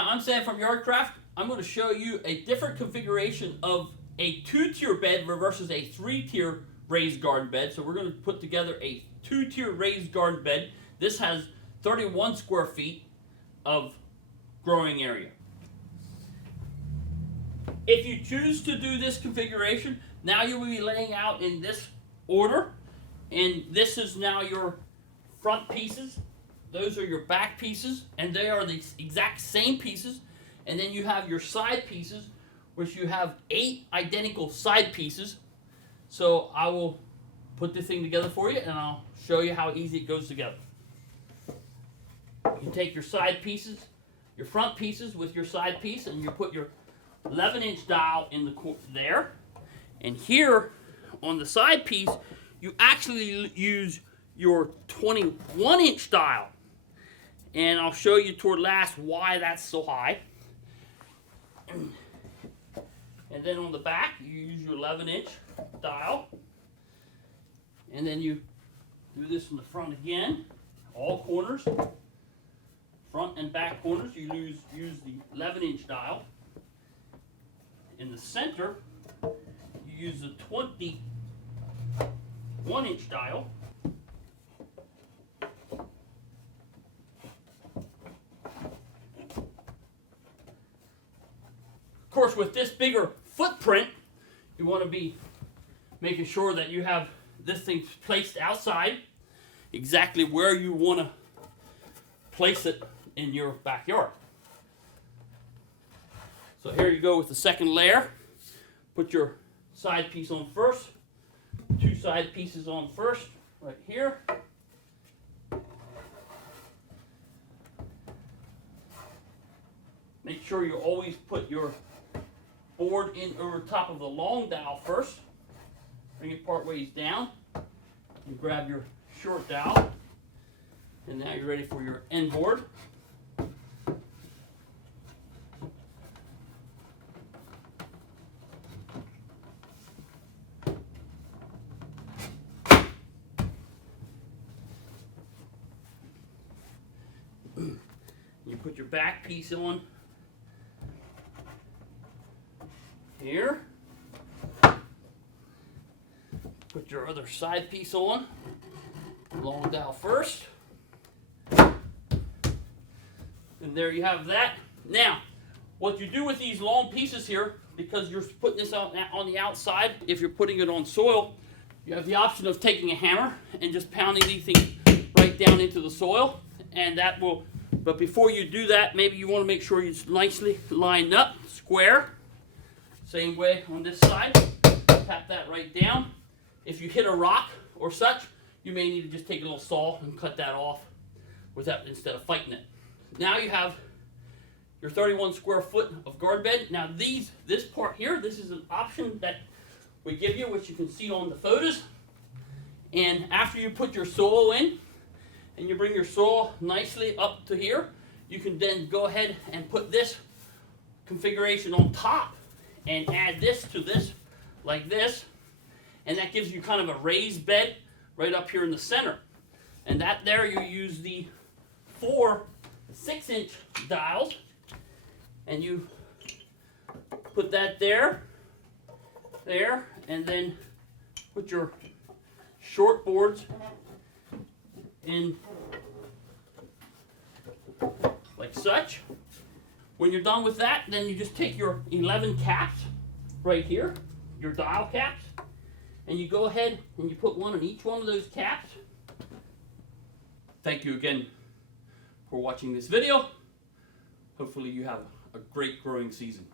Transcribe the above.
Hi, I'm Sam from Yardcraft. I'm going to show you a different configuration of a 2-tier bed versus a 3-tier raised garden bed. So we're going to put together a 2-tier raised garden bed. This has 31 square feet of growing area. If you choose to do this configuration, now you will be laying out in this order, and this is now your front pieces. Those are your back pieces, and they are the exact same pieces. And then you have your side pieces, which you have 8 identical side pieces. So I will put this thing together for you, and I'll show you how easy it goes together. You take your side pieces, your front pieces with your side piece, and you put your 11-inch dial in the there. And here on the side piece, you actually use your 21-inch dial. And I'll show you toward last why that's so high. And then on the back, you use your 11-inch dial. And then you do this in the front again. All corners, front and back corners, you use the 11-inch dial. In the center, you use the 21-inch dial. Of course, with this bigger footprint, you want to be making sure that you have this thing placed outside exactly where you want to place it in your backyard. So here you go with the second layer. Put your side piece on first, 2 side pieces on first, right here. Make sure you always put your board in over top of the long dowel first. Bring it part ways down. You grab your short dowel, and now you're ready for your end board. You put your back piece on here. Put your other side piece on. Long dowel first. And there you have that. Now, what you do with these long pieces here, because you're putting this out on the outside, if you're putting it on soil, you have the option of taking a hammer and just pounding these things right down into the soil, and that will, but before you do that, maybe you want to make sure it's nicely lined up, square. Same way on this side. Tap that right down. If you hit a rock or such, you may need to just take a little saw and cut that off instead of fighting it. Now you have your 31 square foot of garden bed. Now this part here, this is an option that we give you, which you can see on the photos. And after you put your soil in, and you bring your soil nicely up to here, you can then go ahead and put this configuration on top and add this to this like this, and that gives you kind of a raised bed right up here in the center. And that there, you use the 4 6-inch dials, and you put that there, and then put your short boards in like such. When you're done with that, then you just take your 11 caps right here, your dial caps, and you go ahead and you put one on each one of those caps. Thank you again for watching this video. Hopefully you have a great growing season.